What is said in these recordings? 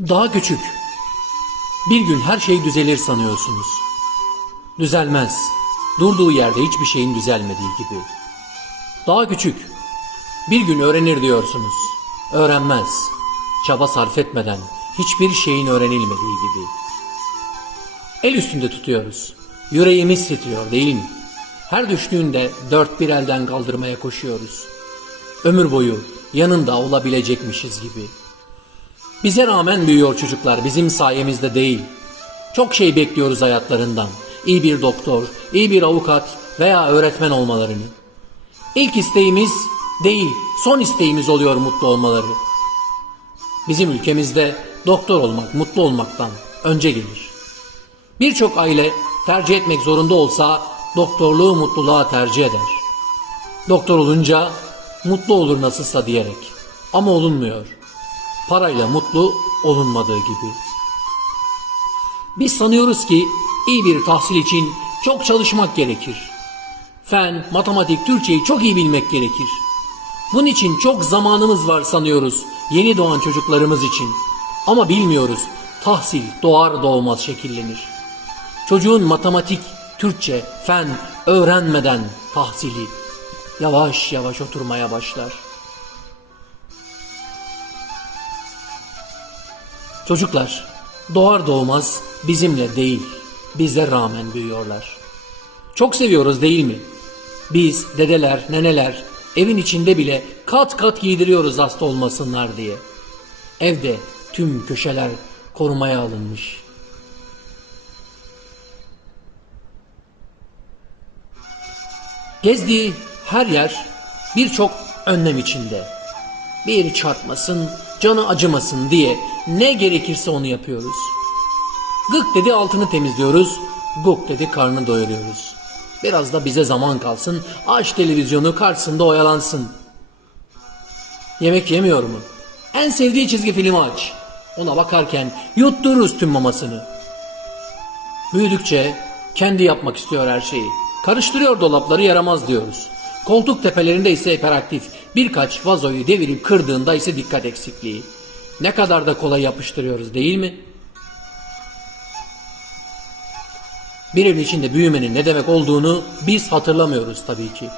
Daha küçük. Bir gün her şey düzelir sanıyorsunuz. Düzelmez. Durduğu yerde hiçbir şeyin düzelmediği gibi. Daha küçük. Bir gün öğrenir diyorsunuz. Öğrenmez. Çaba sarf etmeden hiçbir şeyin öğrenilmediği gibi. El üstünde tutuyoruz. Yüreğimiz titriyor değil mi? Her düştüğünde dört bir elden kaldırmaya koşuyoruz. Ömür boyu yanında olabilecekmişiz gibi. Bize rağmen büyüyor çocuklar bizim sayemizde değil. Çok şey bekliyoruz hayatlarından. İyi bir doktor, iyi bir avukat veya öğretmen olmalarını. İlk isteğimiz değil, son isteğimiz oluyor mutlu olmaları. Bizim ülkemizde doktor olmak mutlu olmaktan önce gelir. Birçok aile tercih etmek zorunda olsa doktorluğu mutluluğa tercih eder. Doktor olunca mutlu olur nasılsa diyerek. Ama olunmuyor. Parayla mutlu olunmadığı gibi. Biz sanıyoruz ki iyi bir tahsil için çok çalışmak gerekir. Fen, matematik, Türkçeyi çok iyi bilmek gerekir. Bunun için çok zamanımız var sanıyoruz yeni doğan çocuklarımız için. Ama bilmiyoruz tahsil doğar doğmaz şekillenir. Çocuğun matematik, Türkçe, fen öğrenmeden tahsili yavaş yavaş oturmaya başlar. Çocuklar doğar doğmaz bizimle değil, bize rağmen büyüyorlar. Çok seviyoruz değil mi? Biz dedeler, neneler evin içinde bile kat kat giydiriyoruz hasta olmasınlar diye. Evde tüm köşeler korumaya alınmış. Gezdiği her yer birçok önlem içinde. Bir çarpmasın, canı acımasın diye ne gerekirse onu yapıyoruz. Gık dedi altını temizliyoruz, guk dedi karnını doyuruyoruz. Biraz da bize zaman kalsın, aç televizyonu karşısında oyalansın. Yemek yemiyor mu? En sevdiği çizgi filmi aç. Ona bakarken yuttururuz tüm mamasını. Büyüdükçe kendi yapmak istiyor her şeyi. Karıştırıyor dolapları yaramaz diyoruz. Koltuk tepelerinde ise hiperaktif. Birkaç vazoyu devirip kırdığında ise dikkat eksikliği. Ne kadar da kolay yapıştırıyoruz değil mi? Bir evin içinde büyümenin ne demek olduğunu biz hatırlamıyoruz tabii ki.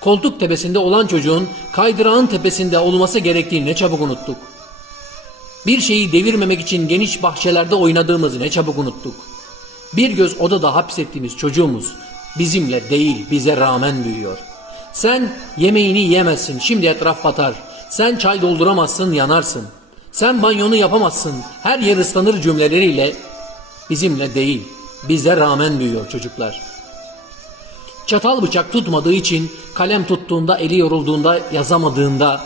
Koltuk tepesinde olan çocuğun kaydırağın tepesinde olması gerektiğini ne çabuk unuttuk. Bir şeyi devirmemek için geniş bahçelerde oynadığımızı ne çabuk unuttuk. Bir göz odada hapsettiğimiz çocuğumuz bizimle değil bize rağmen büyüyor. Sen yemeğini yiyemezsin şimdi etraf batar. Sen çay dolduramazsın yanarsın. Sen banyonu yapamazsın her yer ıslanır cümleleriyle bizimle değil bize rağmen büyüyor çocuklar. Çatal bıçak tutmadığı için kalem tuttuğunda eli yorulduğunda yazamadığında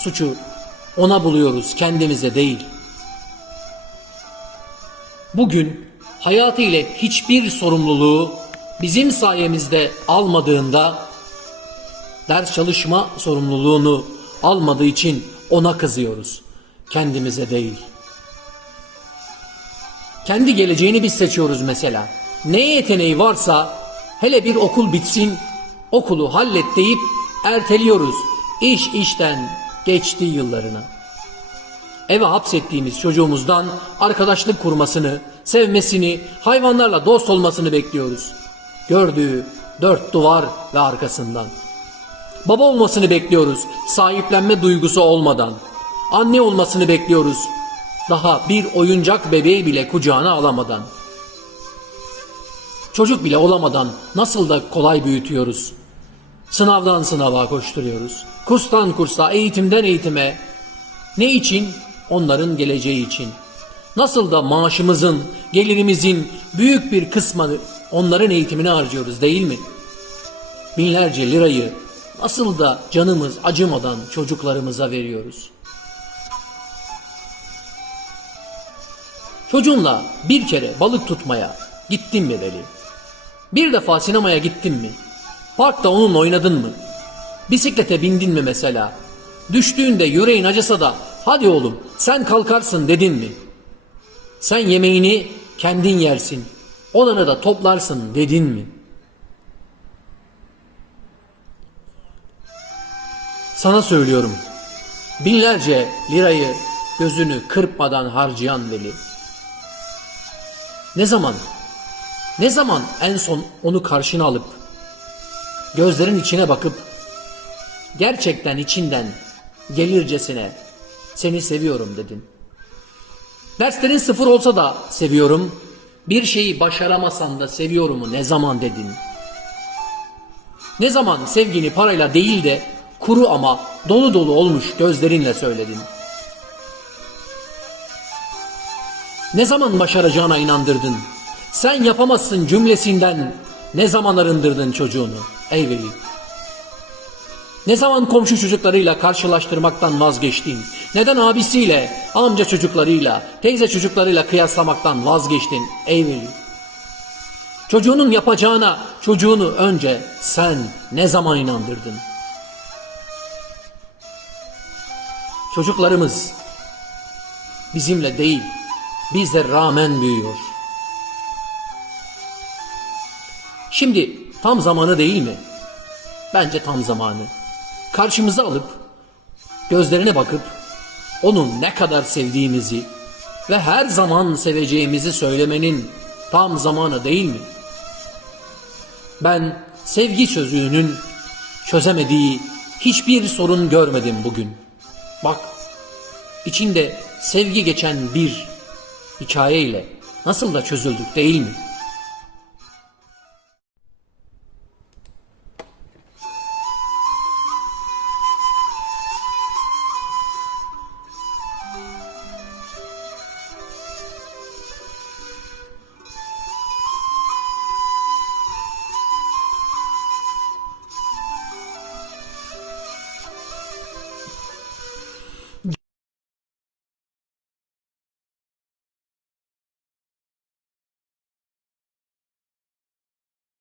suçu ona buluyoruz kendimize değil. Bugün hayatı ile hiçbir sorumluluğu bizim sayemizde almadığında ders çalışma sorumluluğunu almadığı için ona kızıyoruz. Kendimize değil. Kendi geleceğini biz seçiyoruz mesela. Neye yeteneği varsa hele bir okul bitsin, okulu hallet deyip erteliyoruz. İş işten geçti yıllarına. Eve hapsettiğimiz çocuğumuzdan arkadaşlık kurmasını, sevmesini, hayvanlarla dost olmasını bekliyoruz. Gördüğü dört duvar ve arkasından. Baba olmasını bekliyoruz sahiplenme duygusu olmadan. Anne olmasını bekliyoruz daha bir oyuncak bebeği bile kucağına alamadan. Çocuk bile olamadan nasıl da kolay büyütüyoruz. Sınavdan sınava koşturuyoruz. Kurstan kursa, eğitimden eğitime. Ne için? Onların geleceği için. Nasıl da maaşımızın, gelirimizin büyük bir kısmını onların eğitimine harcıyoruz değil mi? Binlerce lirayı nasıl da canımız acımadan çocuklarımıza veriyoruz. Çocuğunla bir kere balık tutmaya gittin mi Veli? Bir defa sinemaya gittin mi? Parkta onunla oynadın mı? Bisiklete bindin mi mesela? Düştüğünde yüreğin acısa da hadi oğlum sen kalkarsın dedin mi? Sen yemeğini kendin yersin. Olanı da toplarsın dedin mi? Sana söylüyorum. Binlerce lirayı gözünü kırpmadan harcayan veli. Ne zaman, ne zaman en son onu karşına alıp, gözlerin içine bakıp, gerçekten içinden gelircesine seni seviyorum dedin. Derslerin sıfır olsa da seviyorum, bir şeyi başaramasan da seviyorumu ne zaman dedin? Ne zaman sevgini parayla değil de kuru ama dolu dolu olmuş gözlerinle söyledin? Ne zaman başaracağına inandırdın? Sen yapamazsın cümlesinden ne zaman arındırdın çocuğunu ey veli? Ne zaman komşu çocuklarıyla karşılaştırmaktan vazgeçtin? Neden abisiyle, amca çocuklarıyla, teyze çocuklarıyla kıyaslamaktan vazgeçtin ey veli? Çocuğunun yapacağına çocuğunu önce sen ne zaman inandırdın? Çocuklarımız bizimle değil, bizle rağmen büyüyor. Şimdi tam zamanı değil mi? Bence tam zamanı. Karşımıza alıp, gözlerine bakıp, onu ne kadar sevdiğimizi ve her zaman seveceğimizi söylemenin tam zamanı değil mi? Ben sevgi sözlüğünün çözemediği hiçbir sorun görmedim bugün. Bak, içinde sevgi geçen bir hikayeyle nasıl da çözüldük değil mi?''